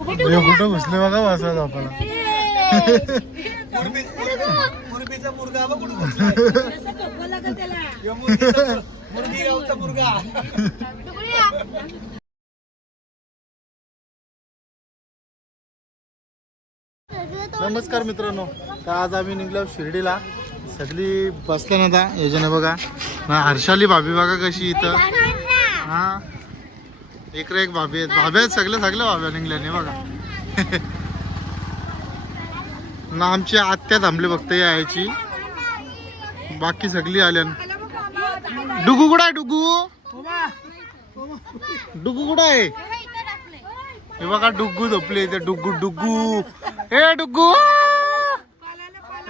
कुठं घुसले बघा मुरबीचा कुठं गावचा मुलगा नमस्कार मित्रांनो तर आज आम्ही निघलो शिर्डीला. सगळी बसल्या ना आता याच्याने बघा. हर्षाली भाभी बघा कशी इथं. हा. एक रे एक भाभी आहेत. भाभी आहेत सगळे सगळे भाभ्या निघल्याने बघा. ना आमची आत्या थांबली फक्त यायची बाकी सगळी आल्या डुगू कुठं आहे डुगू? डुगू कुठं आहे? हे बघा डुग्गू झोपले इथे. डुग्गू डुग्गू ए डुग्गू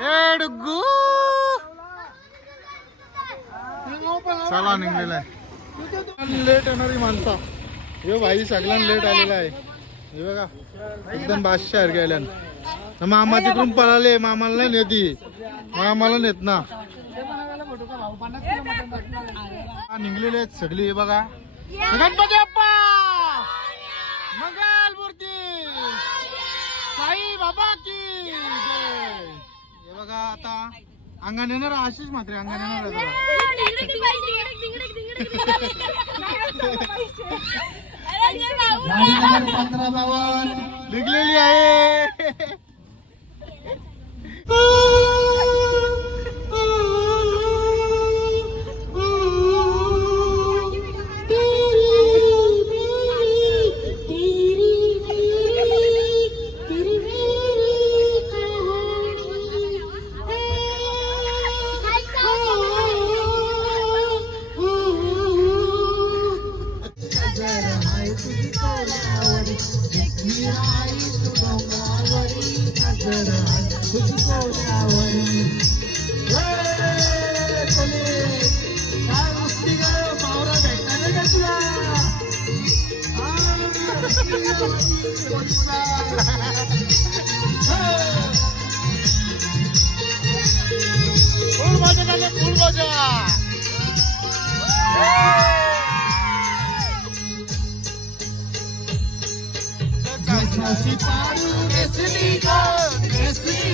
ए डुग्गू चला निघलेला आहे. लेट येणारी माणसा. हे भाई सगळ्यांना लेट आलेला आहे. हे बघा एकदम बादशाह गेल्यान मामा तिकडून पळाले मामाला नाही नेती मामाला नेत ना. निघलेले आहेत सगळी हे बघा. गणपती बाप्पा! मंगल मूर्ती! साई बाबा की. हे बघा आता अंगण येणार आशिष मात्र अंगण येणार जरा. पंधरा बावन. निघलेली आहे.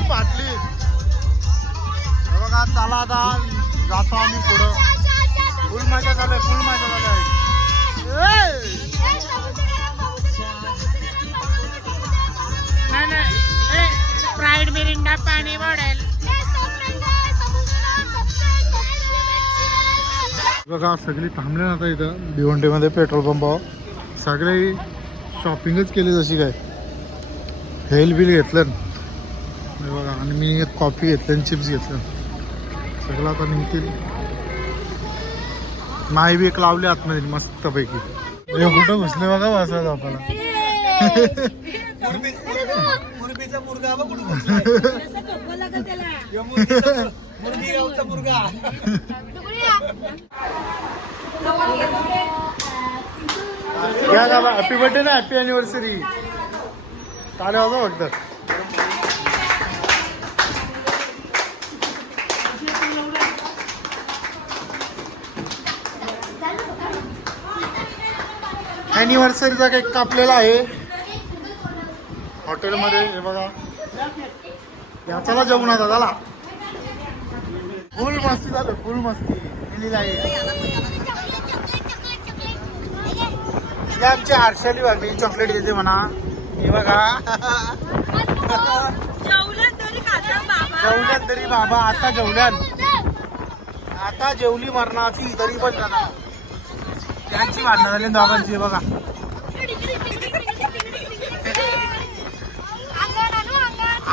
पॅन्ट फाटली बघा चला आता जातो आम्ही पुढं. फुल मजा झालंय फुल मजा झालंय ए! स्प्राईट मिरिंडा पाणी बॉटल बघा सगळी थांबले ना आता इथं. भिवंडीमध्ये पेट्रोल पंपावर सगळे शॉपिंगच केली जशी काय. हेल बिल घेतलं बघा आणि मी एक कॉफी घेतली आणि चिप्स घेतलं. सगळं आता निघतील. नाही बी एक लावले आतमध्ये मस्तपैकी. हे कुठं घुसले बघा वाचत आपल्याला. बघ हॅपी बर्थडे ना हॅपी अॅनिव्हर्सरी चालेल होतं फक्त. अॅनिव्हर्सरीचा केक कापलेला आहे. हॉटेलमध्ये हे बघा. या चला जेवण आता चला फुल मस्ती झालं फुल मस्ती. केलेली आहे. आमची आरशाली भाभी चॉकलेट देते म्हणा. हे बघा. जेवल्यात तरी बाबा. आता जेवल्यात. आता जेवली मरणाची तरी पण जाणार त्यांची भांडणं झाली दोघांची बघा.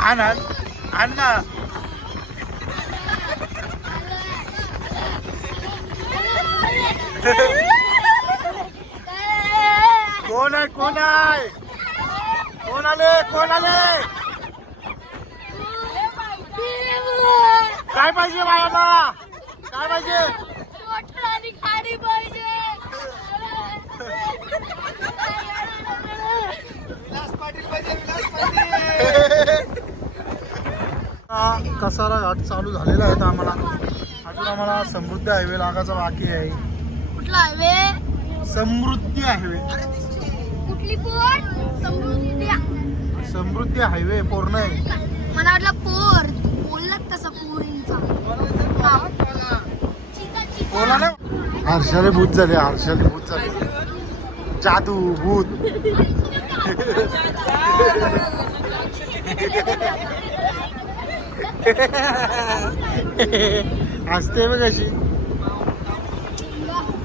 आनंद आण ना. कोण आहे कोण आहे? कोण आले कोण आले? काय पाहिजे बाळाला? काय पाहिजे? कसारा घाट चालू झालेला आहे आम्हाला. अजून आम्हाला समृद्धी हायवे लागायचा बाकी आहे. कुठला हायवे? समृद्धी हायवे. कुठली पोर? समृद्धी समृद्धी हायवे पूर्ण आहे मला वाटलं पोर. बोललात तसं पोरींचा. बोला ना. हर्षाले भूत झाले हर्षाले भूत झाले. जादू भूत. हसते बघ कशी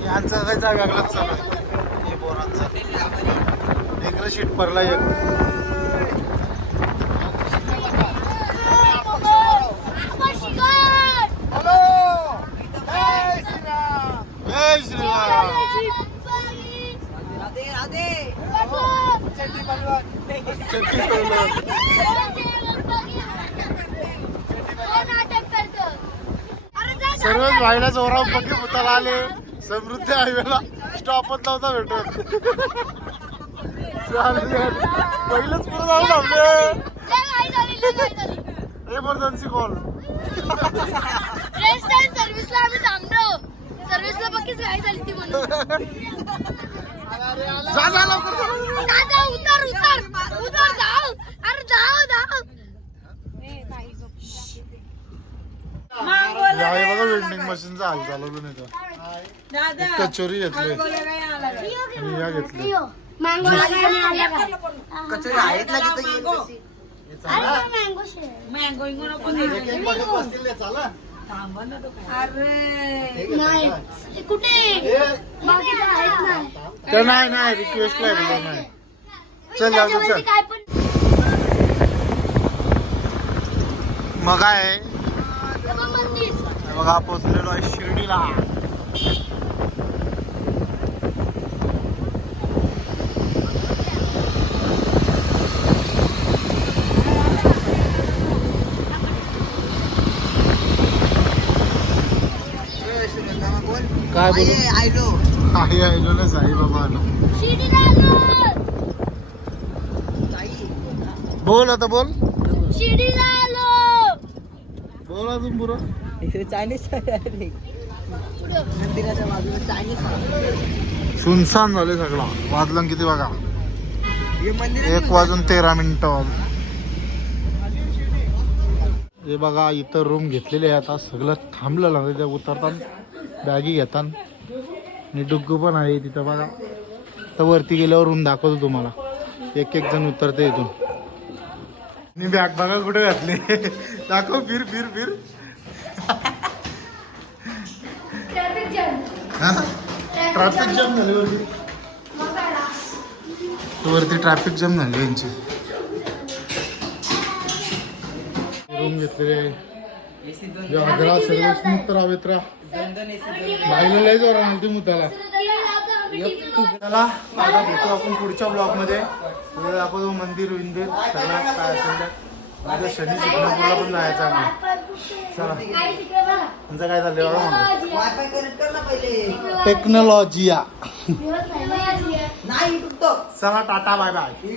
यांचा काय जागा वेगळाच चालू आहे हे पोरांचा वेगळं शीट पडला एक सर्वच व्हायला जोराव पक्की भूताला आले. समृद्धी हायवेला स्टॉपच नव्हता भेटत. पहिलंच पुढे जाऊन थांबले. Emergency call. सर्व्हिसला आम्ही थांबलो सर्व्हिसला बाकी काय झाली ती म्हणून जा जा लवकर. जा. जा, जा, उतर. उतर उतर हे आहे बघा वेल्डिंग मशीनचा हाल चालवलं नाही तर. कचोरी घेतली. आणि या घेतली. मँगो कचोरी आहेत ना मँगो. नाही. कुठे? नाही नाही रिक्वेस्ट नाही. चल चल. मग काय? आहे? बघ पोचलेलो आहे शिर्डीला. काय बोलू? आई आयलो ना साई बाबा बोल आता बोल. शिर्डीला आलो. बोल अजून पुरं. सुनसान झाले सगळा. वाजलं किती बघा? एक वाजून तेरा मिनिटं. हे बघा इथं रूम घेतलेले आहे आता सगळं थांबलं ना तिथे उतरतात बॅगी घेतात आणि डुग्गू पण आहे तिथं बघा. तर वरती गेल्यावर रूम दाखवतो तुम्हाला. एक एक जण उतरते इथून. मी बॅग बघा कुठे घातली. दाखव फिर फिर फिर. जॅम ट्रॅफिक जाम झाली वरती. वरती ट्रॅफिक जाम झाली यांची. रूम घेतलेले आग्रा सर्व स्मूथ राहावेत रा. बाईला लय जोरा नव्हती मुताला. चला आता भेटू आपण पुढच्या ब्लॉगमध्ये. उद्या दाखवतो मंदिर विंदिर सगळं काय असेल उद्या शनी शिकणापूरला पण जायचं आम्ही चला. तुमचं काय चाललंय बघा टेक्नॉलॉजिया चला टाटा बाय बाय